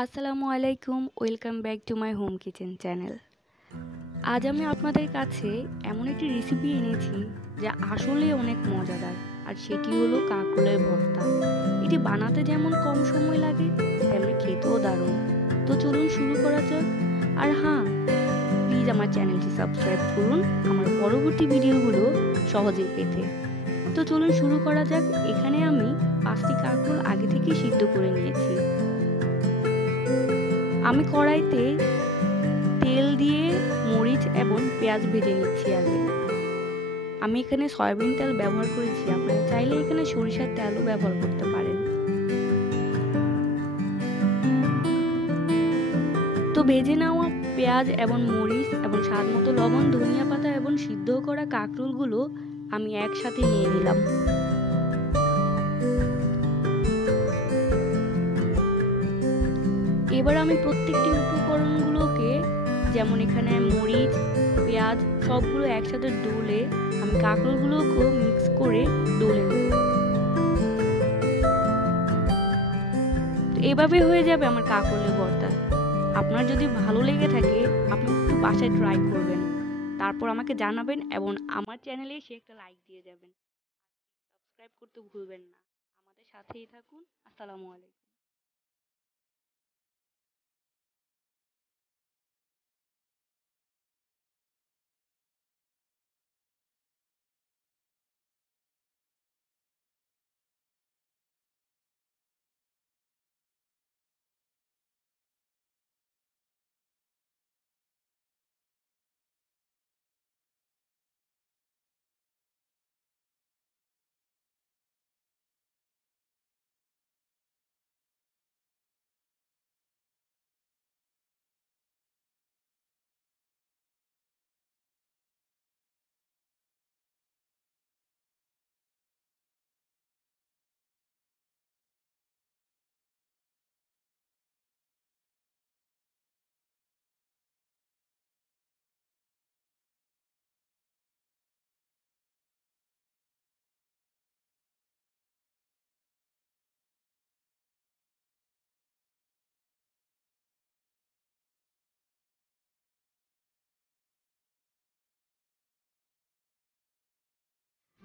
আসসালামু আলাইকুম, welcome back to my home kitchen channel. আজ আমি আপনাদের কাছে এমন একটি রেসিপি এনেছি যা আসলেই অনেক মজাদার, আর সেটি হলো কাঁকরোলের ভর্তা। এটি বানাতে যেমন কম সময় লাগে, তেমনি খেতেও দারুণ। তো চলুন শুরু করা যাক। আর হ্যাঁ, প্লিজ আমার চ্যানেলটি সাবস্ক্রাইব করুন আমার পরবর্তী ভিডিওগুলো সহজেই পেতে। তো চলুন শুরু করা যাক। এখানে আমি 5টি কাঁকরোল আগে থেকেই সিদ্ধ করে নিয়েছি। আমি কড়াইতে তেল দিয়ে মরিচ এবং পেঁয়াজ ভেজে নিচ্ছি আগে। আমি এখানে সয়াবিন তেল ব্যবহার করেছি, আপনারা চাইলে এখানে সরিষার তেলও ব্যবহার করতে পারেন। তো ভেজে নেওয়া পেঁয়াজ এবং মরিচ এবং স্বাদ মতো লবণ, ধনিয়া পাতা এবং সিদ্ধ করা কাঁকরোলগুলো আমি একসাথে নিয়ে নিলাম। এবার আমি প্রত্যেকটি উপকরণগুলোকে, যেমন এখানে মরিচ, পেঁয়াজ, সবগুলো একসাথে ডলে আমি কাঁকরোলগুলোকেও মিক্স করে ডলে নেব। তো এভাবে হয়ে যাবে আমার কাঁকরোলের ভর্তা। আপনার যদি ভালো লেগে থাকে আপনি একটু বাসায় ট্রাই করবেন, তারপর আমাকে জানাবেন এবং আমার চ্যানেলে এসে একটা লাইক দিয়ে যাবেন। সাবস্ক্রাইব করতে ভুলবেন না। আমাদের সাথেই থাকুন। আসসালামু আলাইকুম।